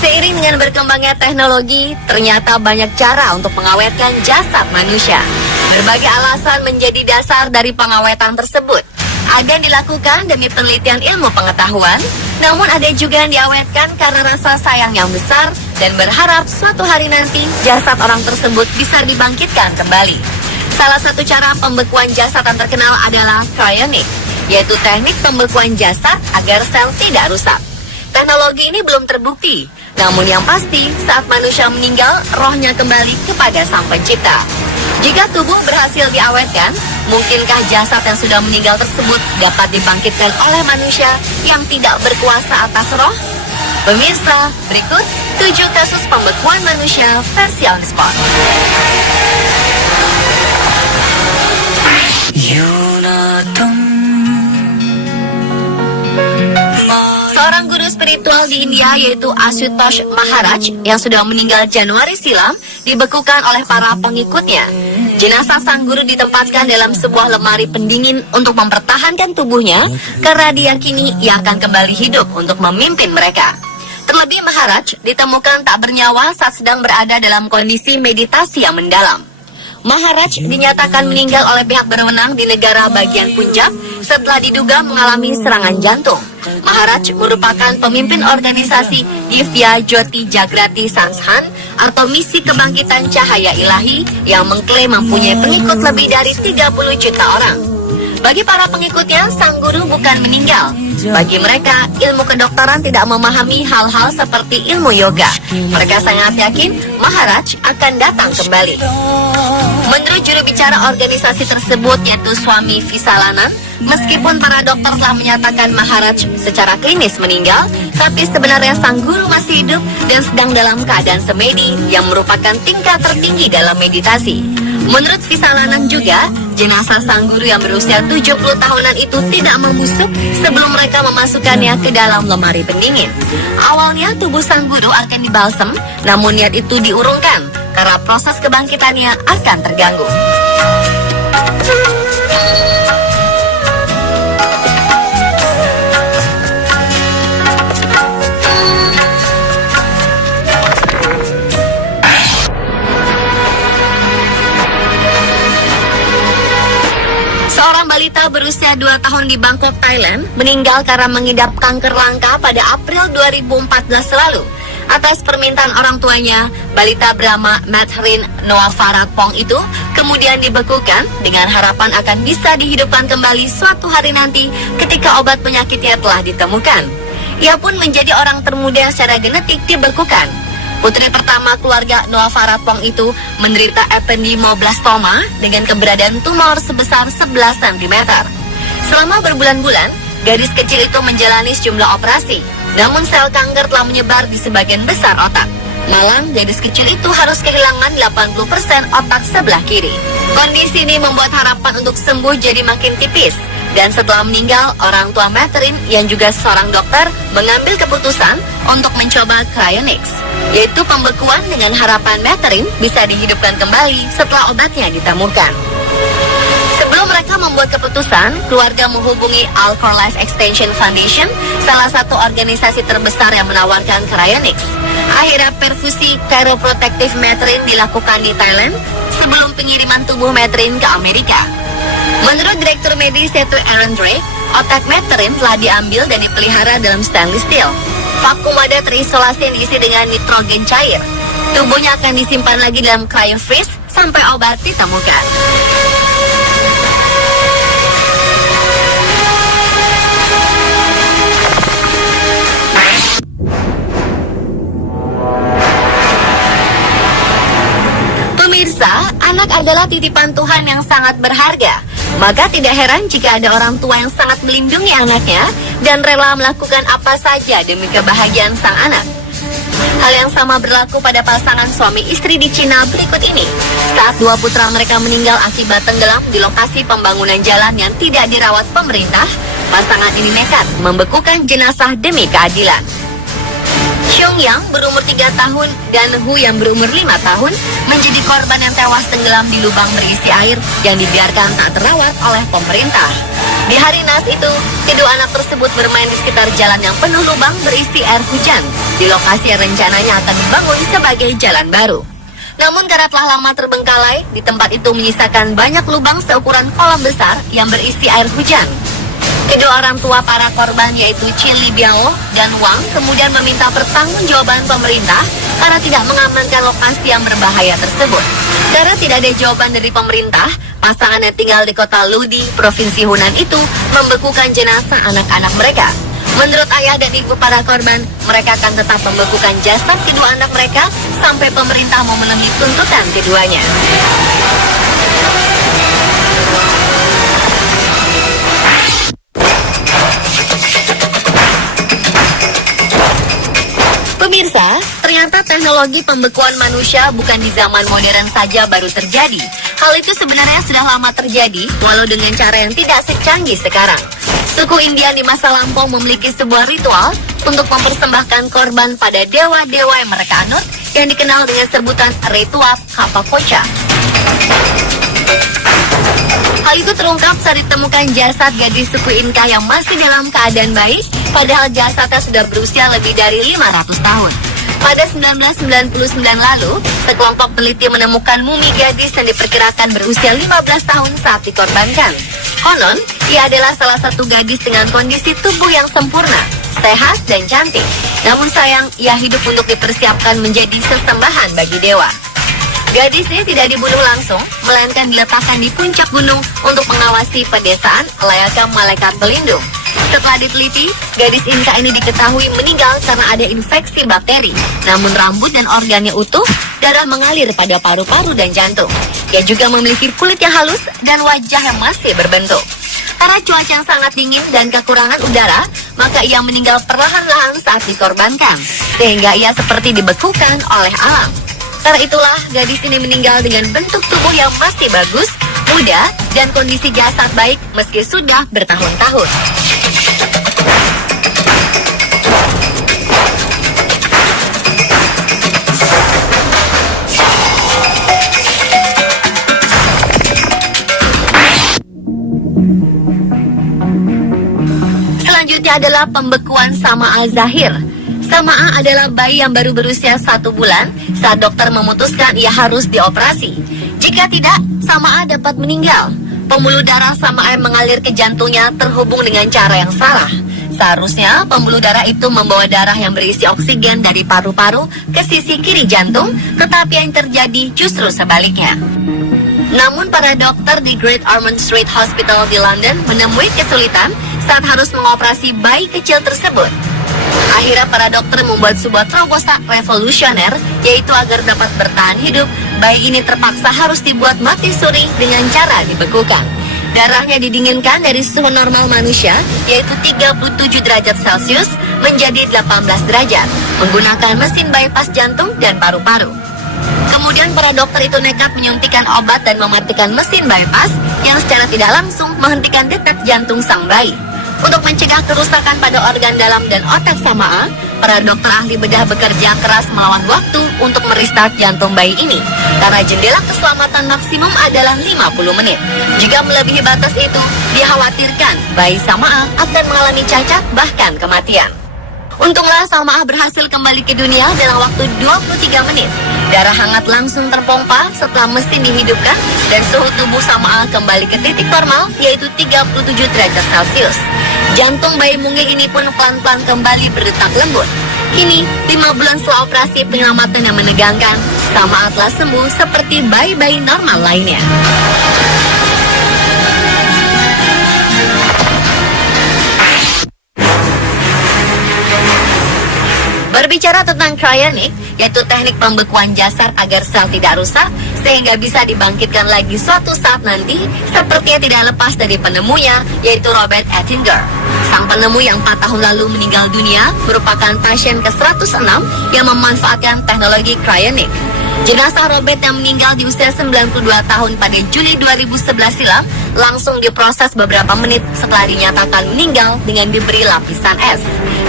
Seiring dengan berkembangnya teknologi, ternyata banyak cara untuk mengawetkan jasad manusia. Berbagai alasan menjadi dasar dari pengawetan tersebut. Ada yang dilakukan demi penelitian ilmu pengetahuan, namun ada juga yang diawetkan karena rasa sayang yang besar dan berharap suatu hari nanti jasad orang tersebut bisa dibangkitkan kembali. Salah satu cara pembekuan jasad yang terkenal adalah cryonic, yaitu teknik pembekuan jasad agar sel tidak rusak. Teknologi ini belum terbukti, namun yang pasti saat manusia meninggal, rohnya kembali kepada Sang Pencipta. Jika tubuh berhasil diawetkan, mungkinkah jasad yang sudah meninggal tersebut dapat dibangkitkan oleh manusia yang tidak berkuasa atas roh? Pemirsa, berikut 7 kasus pembekuan manusia versi on the spot. Seorang guru spiritual di India yaitu Ashutosh Maharaj yang sudah meninggal Januari silam dibekukan oleh para pengikutnya. Jenazah sang guru ditempatkan dalam sebuah lemari pendingin untuk mempertahankan tubuhnya karena diyakini ia akan kembali hidup untuk memimpin mereka. Terlebih Maharaj ditemukan tak bernyawa saat sedang berada dalam kondisi meditasi yang mendalam. Maharaj dinyatakan meninggal oleh pihak berwenang di negara bagian Punjab setelah diduga mengalami serangan jantung. Maharaj merupakan pemimpin organisasi Divya Jyoti Jagrati Sansthan atau misi kebangkitan cahaya ilahi yang mengklaim mempunyai pengikut lebih dari 30 juta orang. Bagi para pengikutnya, sang guru bukan meninggal. Bagi mereka, ilmu kedokteran tidak memahami hal-hal seperti ilmu yoga. Mereka sangat yakin Maharaj akan datang kembali. Menurut juru bicara organisasi tersebut yaitu Swami Visalanan, meskipun para dokter telah menyatakan Maharaj secara klinis meninggal, tapi sebenarnya sang guru masih hidup dan sedang dalam keadaan semedi yang merupakan tingkat tertinggi dalam meditasi. Menurut Visalanan juga, jenazah sang guru yang berusia 70 tahunan itu tidak membusuk sebelum mereka memasukkannya ke dalam lemari pendingin. Awalnya tubuh sang guru akan dibalsem, namun niat itu diurungkan karena proses kebangkitannya akan terganggu. Seorang balita berusia 2 tahun di Bangkok, Thailand, meninggal karena mengidap kanker langka pada April 2014 lalu. Atas permintaan orang tuanya, balita bernama Mathrin Noavaratpong itu kemudian dibekukan dengan harapan akan bisa dihidupkan kembali suatu hari nanti ketika obat penyakitnya telah ditemukan. Ia pun menjadi orang termuda secara genetik dibekukan. Putri pertama keluarga Noavaratpong itu menderita ependimoblastoma dengan keberadaan tumor sebesar 11 cm. Selama berbulan-bulan, gadis kecil itu menjalani sejumlah operasi, namun sel kanker telah menyebar di sebagian besar otak. Malang, gadis kecil itu harus kehilangan 80% otak sebelah kiri. Kondisi ini membuat harapan untuk sembuh jadi makin tipis. Dan setelah meninggal, orang tua Mathrin yang juga seorang dokter mengambil keputusan untuk mencoba cryonics, yaitu pembekuan dengan harapan Mathrin bisa dihidupkan kembali setelah obatnya ditemukan. Sebelum mereka membuat keputusan, keluarga menghubungi Alcor Life Extension Foundation, salah satu organisasi terbesar yang menawarkan cryonics. Akhirnya perfusi chiroprotective Mathrin dilakukan di Thailand sebelum pengiriman tubuh Mathrin ke Amerika. Menurut Direktur Medis yaitu Aaron Drake, otak Mathrin telah diambil dan dipelihara dalam stainless steel. Vakum wadah terisolasi yang diisi dengan nitrogen cair. Tubuhnya akan disimpan lagi dalam cryofreeze sampai obat ditemukan. Pemirsa, anak adalah titipan Tuhan yang sangat berharga. Maka tidak heran jika ada orang tua yang sangat melindungi anaknya dan rela melakukan apa saja demi kebahagiaan sang anak. Hal yang sama berlaku pada pasangan suami istri di Cina berikut ini. Saat dua putra mereka meninggal akibat tenggelam di lokasi pembangunan jalan yang tidak dirawat pemerintah, pasangan ini nekat membekukan jenazah demi keadilan. Xiong Yang berumur 3 tahun dan Hu yang berumur 5 tahun menjadi korban yang tewas tenggelam di lubang berisi air yang dibiarkan tak terawat oleh pemerintah. Di hari naas itu, kedua anak tersebut bermain di sekitar jalan yang penuh lubang berisi air hujan di lokasi yang rencananya akan dibangun sebagai jalan baru. Namun karena telah lama terbengkalai, di tempat itu menyisakan banyak lubang seukuran kolam besar yang berisi air hujan. Kedua orang tua para korban yaitu Qin Li Biao dan Wang kemudian meminta pertanggungjawaban pemerintah karena tidak mengamankan lokasi yang berbahaya tersebut. Karena tidak ada jawaban dari pemerintah, pasangan yang tinggal di kota Ludi, Provinsi Hunan itu membekukan jenazah anak-anak mereka. Menurut ayah dan ibu para korban, mereka akan tetap membekukan jasad kedua anak mereka sampai pemerintah memenuhi tuntutan keduanya. Pemirsa, ternyata teknologi pembekuan manusia bukan di zaman modern saja baru terjadi. Hal itu sebenarnya sudah lama terjadi, walau dengan cara yang tidak secanggih sekarang. Suku Indian di masa lampau memiliki sebuah ritual untuk mempersembahkan korban pada dewa-dewa yang mereka anut yang dikenal dengan sebutan ritual Kapakocha. Hal itu terungkap saat ditemukan jasad gadis suku Inka yang masih dalam keadaan baik, padahal jasadnya sudah berusia lebih dari 500 tahun. Pada 1999 lalu, sekelompok peneliti menemukan mumi gadis yang diperkirakan berusia 15 tahun saat dikorbankan. Konon, ia adalah salah satu gadis dengan kondisi tubuh yang sempurna, sehat dan cantik. Namun sayang, ia hidup untuk dipersiapkan menjadi sesembahan bagi dewa. Gadis ini tidak dibunuh langsung, melainkan diletakkan di puncak gunung untuk mengawasi pedesaan layaknya malaikat pelindung. Setelah diteliti, gadis Inka ini diketahui meninggal karena ada infeksi bakteri. Namun rambut dan organnya utuh, darah mengalir pada paru-paru dan jantung. Ia juga memiliki kulit yang halus dan wajah yang masih berbentuk. Karena cuaca yang sangat dingin dan kekurangan udara, maka ia meninggal perlahan-lahan saat dikorbankan, sehingga ia seperti dibekukan oleh alam. Karena itulah gadis ini meninggal dengan bentuk tubuh yang masih bagus, muda, dan kondisi jasad baik meski sudah bertahun-tahun. Selanjutnya adalah pembekuan Sama'a Zahir. Sama'a adalah bayi yang baru berusia 1 bulan saat dokter memutuskan ia harus dioperasi. Jika tidak, Sama'a dapat meninggal. Pembuluh darah Sama'a yang mengalir ke jantungnya terhubung dengan cara yang salah. Seharusnya pembuluh darah itu membawa darah yang berisi oksigen dari paru-paru ke sisi kiri jantung, tetapi yang terjadi justru sebaliknya. Namun para dokter di Great Ormond Street Hospital di London menemui kesulitan saat harus mengoperasi bayi kecil tersebut. Akhirnya para dokter membuat sebuah terobosan revolusioner, yaitu agar dapat bertahan hidup, bayi ini terpaksa harus dibuat mati suri dengan cara dibekukan. Darahnya didinginkan dari suhu normal manusia, yaitu 37 derajat Celcius, menjadi 18 derajat, menggunakan mesin bypass jantung dan paru-paru. Kemudian para dokter itu nekat menyuntikkan obat dan mematikan mesin bypass yang secara tidak langsung menghentikan detak jantung sang bayi. Untuk mencegah kerusakan pada organ dalam dan otak Sama'a, para dokter ahli bedah bekerja keras melawan waktu untuk merestart jantung bayi ini, karena jendela keselamatan maksimum adalah 50 menit. Jika melebihi batas itu, dikhawatirkan bayi Sama'a akan mengalami cacat bahkan kematian. Untunglah Sama'a berhasil kembali ke dunia dalam waktu 23 menit. Darah hangat langsung terpompa setelah mesin dihidupkan dan suhu tubuh Sama'a kembali ke titik normal, yaitu 37 derajat Celcius. Jantung bayi mungil ini pun pelan-pelan kembali berdetak lembut. Kini, 5 bulan setelah operasi penyelamatan yang menegangkan, Sama'a telah sembuh seperti bayi-bayi normal lainnya. Berbicara tentang cryonic, yaitu teknik pembekuan jasad agar sel tidak rusak sehingga bisa dibangkitkan lagi suatu saat nanti, sepertinya tidak lepas dari penemunya, yaitu Robert Ettinger. Sang penemu yang 4 tahun lalu meninggal dunia merupakan pasien ke-106 yang memanfaatkan teknologi cryonic. Jenazah Robert yang meninggal di usia 92 tahun pada Juli 2011 silam langsung diproses beberapa menit setelah dinyatakan meninggal dengan diberi lapisan es.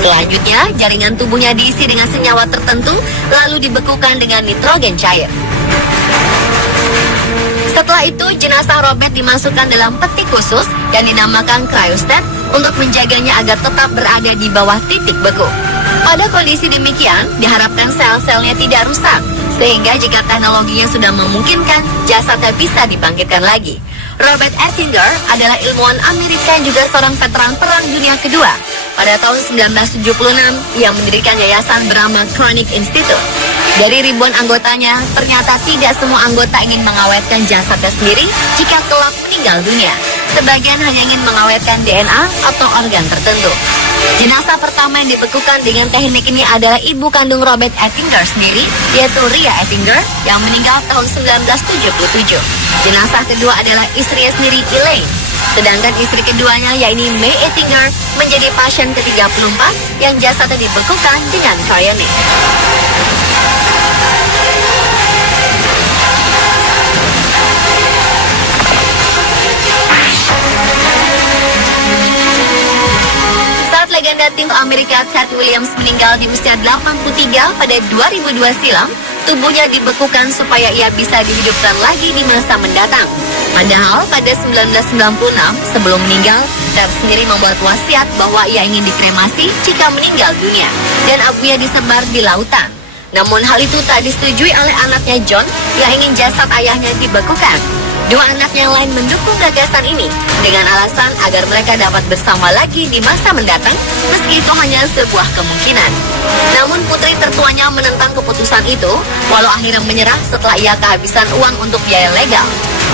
Selanjutnya, jaringan tubuhnya diisi dengan senyawa tertentu lalu dibekukan dengan nitrogen cair. Setelah itu, jenazah Robert dimasukkan dalam peti khusus yang dinamakan cryostat untuk menjaganya agar tetap berada di bawah titik beku. Pada kondisi demikian, diharapkan sel-selnya tidak rusak, sehingga jika teknologinya sudah memungkinkan, jasadnya bisa dibangkitkan lagi. Robert Ettinger adalah ilmuwan Amerika yang juga seorang veteran Perang Dunia Kedua. Pada tahun 1976, ia mendirikan yayasan bernama Chronic Institute. Dari ribuan anggotanya, ternyata tidak semua anggota ingin mengawetkan jasadnya sendiri jika kelak meninggal dunia. Sebagian hanya ingin mengawetkan DNA atau organ tertentu. Jenazah pertama yang dibekukan dengan teknik ini adalah ibu kandung Robert Ettinger sendiri, yaitu Ria Ettinger, yang meninggal tahun 1977. Jenazah kedua adalah istrinya sendiri, Elaine. Sedangkan istri keduanya, yaitu May Ettinger, menjadi pasien ke-34 yang jasadnya dibekukan dengan cryonic. Legenda tim Amerika Ted Williams meninggal di usia 83 pada 2002 silam. Tubuhnya dibekukan supaya ia bisa dihidupkan lagi di masa mendatang. Padahal pada 1996 sebelum meninggal, Ted sendiri membuat wasiat bahwa ia ingin dikremasi jika meninggal dunia dan abunya disebar di lautan. Namun hal itu tak disetujui oleh anaknya John yang ingin jasad ayahnya dibekukan. Dua anaknya yang lain mendukung gagasan ini dengan alasan agar mereka dapat bersama lagi di masa mendatang, meski itu hanya sebuah kemungkinan. Namun putri tertuanya menentang keputusan itu, walau akhirnya menyerah setelah ia kehabisan uang untuk biaya legal.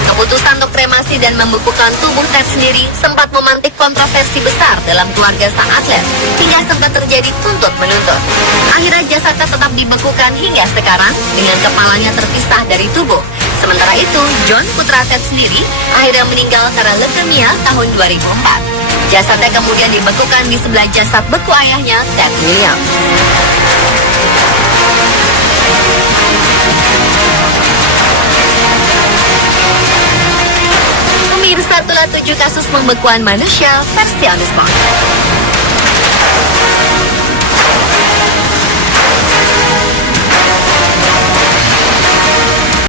Keputusan untuk kremasi dan membekukan tubuh Ted sendiri sempat memantik kontroversi besar dalam keluarga sang atlet, hingga sempat terjadi tuntut-menuntut. Akhirnya jasadnya tetap dibekukan hingga sekarang dengan kepalanya terpisah dari tubuh. Sementara itu, John, putra Ted sendiri, akhirnya meninggal karena leukemia tahun 2004. Jasadnya kemudian dibekukan di sebelah jasad beku ayahnya, Ted Williams. Pemirsa, itulah 7 kasus pembekuan manusia versi On The Spot.